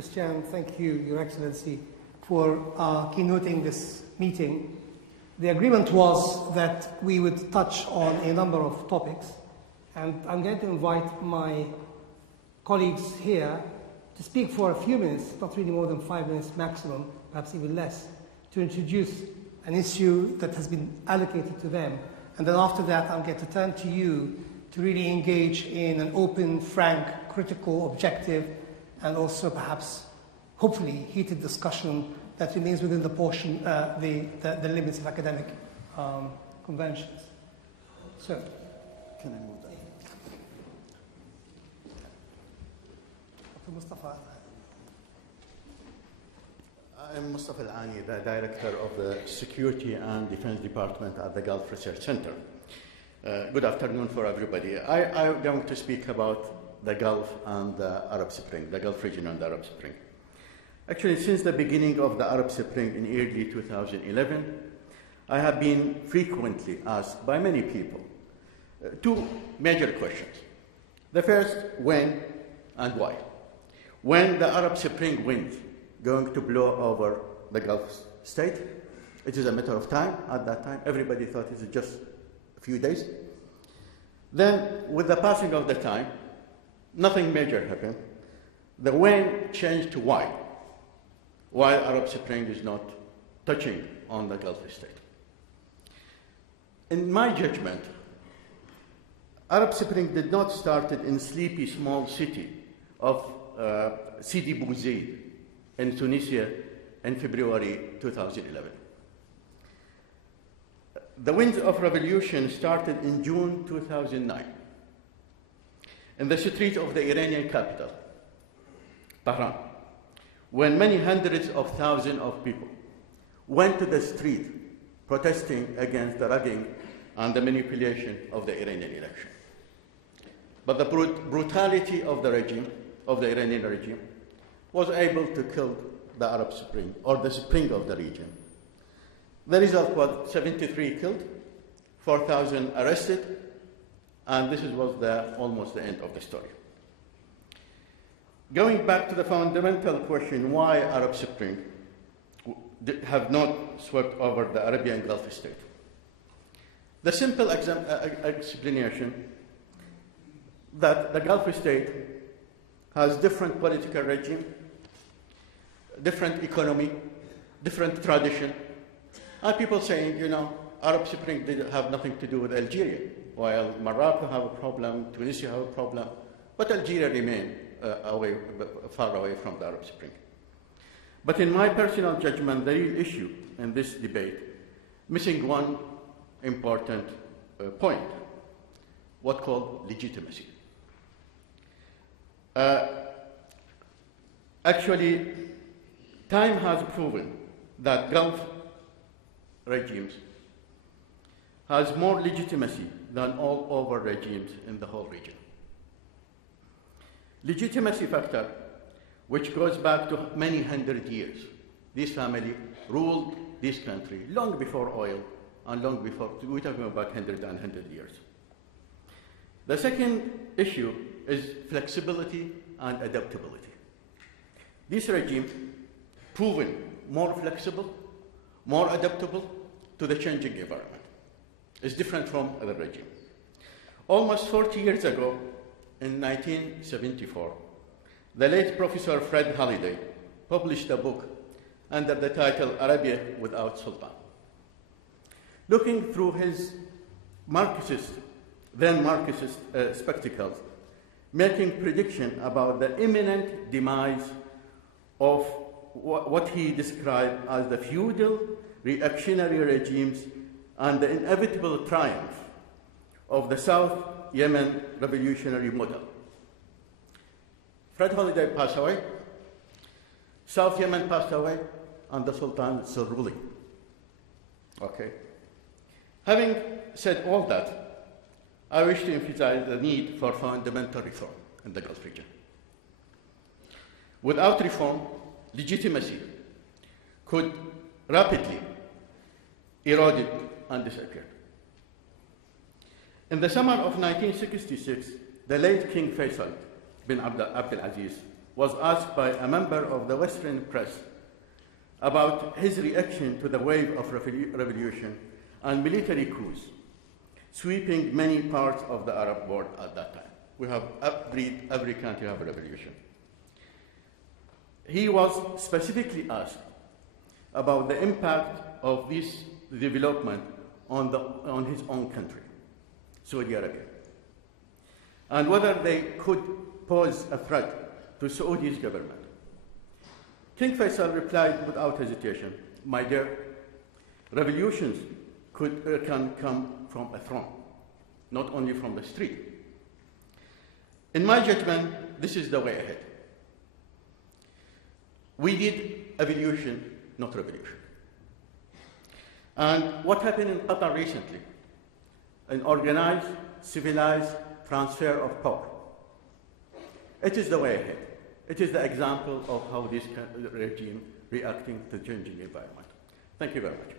Christian. Thank you, Your Excellency, for keynoting this meeting. The agreement was that we would touch on a number of topics, and I'm going to invite my colleagues here to speak for a few minutes, not really more than 5 minutes maximum, perhaps even less, to introduce an issue that has been allocated to them. And then after that, I'm going to turn to you to really engage in an open, frank, critical, objective, and also perhaps, hopefully, heated discussion that remains within the portion, the limits of academic conventions. So, can I move that? Dr. Mustafa. I'm Mustafa Alani, the Director of the Security and Defense Department at the Gulf Research Center. Good afternoon for everybody. I'm going to speak about the Gulf and the Arab Spring, the Gulf region and the Arab Spring. Actually, since the beginning of the Arab Spring in early 2011, I have been frequently asked by many people two major questions. The first, when and why? When the Arab Spring wind going to blow over the Gulf state? It is a matter of time. At that time, everybody thought it was just a few days. Then, with the passing of the time, nothing major happened. The when changed to why. Why Arab Spring is not touching on the Gulf state. In my judgment, Arab Spring did not start in sleepy small city of Sidi Bouzid in Tunisia in February 2011. The winds of revolution started in June 2009 in the streets of the Iranian capital, Bahrain, when many hundreds of thousands of people went to the street protesting against the rigging and the manipulation of the Iranian election. But the brutality of the regime, of the Iranian regime, was able to kill the Arab Spring, or the spring of the region. The result was 73 killed, 4,000 arrested, and this was almost the end of the story. Going back to the fundamental question, why Arab Spring have not swept over the Arabian Gulf state? The simple explanation that the Gulf state has different political regime, different economy, different tradition, and people saying, you know, Arab Spring did have nothing to do with Algeria, while Morocco have a problem, Tunisia have a problem, but Algeria remained far away from the Arab Spring. But in my personal judgment, the real issue in this debate, missing one important point, what called legitimacy. Actually, time has proven that Gulf regimes has more legitimacy than all other regimes in the whole region. Legitimacy factor, which goes back to many hundred years. This family ruled this country long before oil and long before, we're talking about 100 years. The second issue is flexibility and adaptability. This regime proven more flexible, more adaptable to the changing environment. It's different from other regimes. Almost 40 years ago, in 1974, the late Professor Fred Holliday published a book under the title Arabia Without Sultan. Looking through his then Marxist spectacles, making prediction about the imminent demise of what he described as the feudal reactionary regimes and the inevitable triumph of the South Yemen revolutionary model. Fred Holliday passed away, South Yemen passed away, and the Sultan is still ruling. Okay. Having said all that, I wish to emphasize the need for fundamental reform in the Gulf region. Without reform, legitimacy could rapidly erode and disappear. In the summer of 1966, the late King Faisal bin Abdul Aziz was asked by a member of the Western press about his reaction to the wave of revolution and military coups sweeping many parts of the Arab world at that time. We have every country have a revolution. He was specifically asked about the impact of this development on his own country, Saudi Arabia, and whether they could pose a threat to Saudi's government. King Faisal replied without hesitation, "My dear, revolutions can come from a throne, not only from the street. In my judgment, this is the way ahead. We need evolution, not revolution." And what happened in Qatar recently? An organized, civilized transfer of power. It is the way ahead. It is the example of how this regime reacting to changing environment. Thank you very much.